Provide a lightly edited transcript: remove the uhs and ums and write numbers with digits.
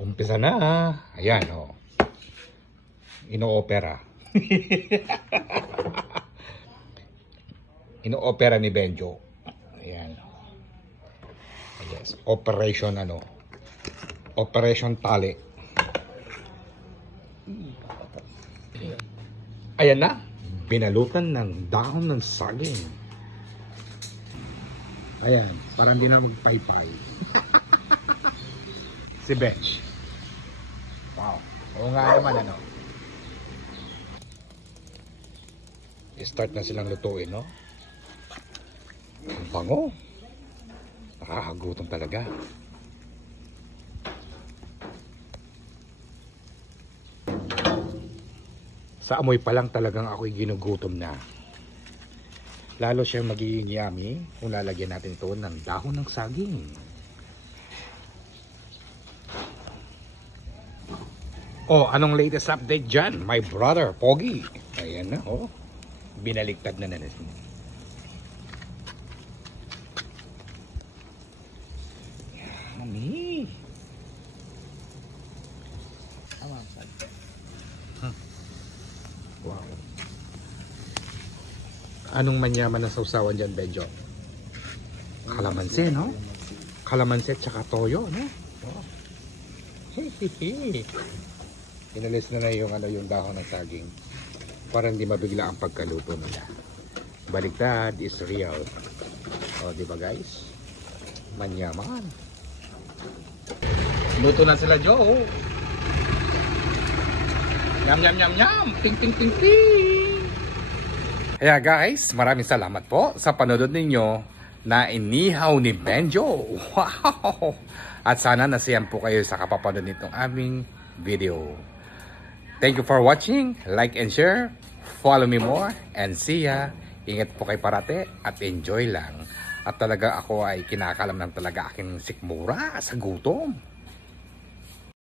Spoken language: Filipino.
Umpisa na. Ayan, oh. Ino-opera. Ino-opera ni Benjo. Ayan. Yes, operation ano. Operation Tali. Ayan na. Binalutan ng dahon ng saging. Ayan, parang hindi na magpaypay. Si Bench. Wow. Oo nga naman ano. I-start na silang lutuin, no? Ang bango. Nakakagutom talaga. Sa amoy pa lang talagang ako'y ginugutom na. Lalo siyang magiging yummy kung lalagyan natin ito ng dahon ng saging. Oh, anong latest update dyan? My brother, Pogi. Ayan na, oh. Binaliktad na natin. Mami. Wow. Anong manyaman na sausawan dyan, Benjo? Kalamansi, no? Kalamansi at saka toyo, no? Oh. Hehehe. Inalis na yung, yung dahon ng saging para hindi mabigla ang pagkaluto nila. Baliktad is real. O, di ba guys? Manyaman. Luto na sila, Joe. Yum, yum, yum, yum. Ting, ting, ting, ting. Kaya guys, maraming salamat po sa panonood ninyo na inihaw ni Benjo. Wow! At sana nasiyan po kayo sa kapapanood nitong aming video. Thank you for watching. Like and share. Follow me more. And see ya. Ingat po kayo parate at enjoy lang. At talaga ako ay kinakalam ng talaga aking sikmura sa gutom.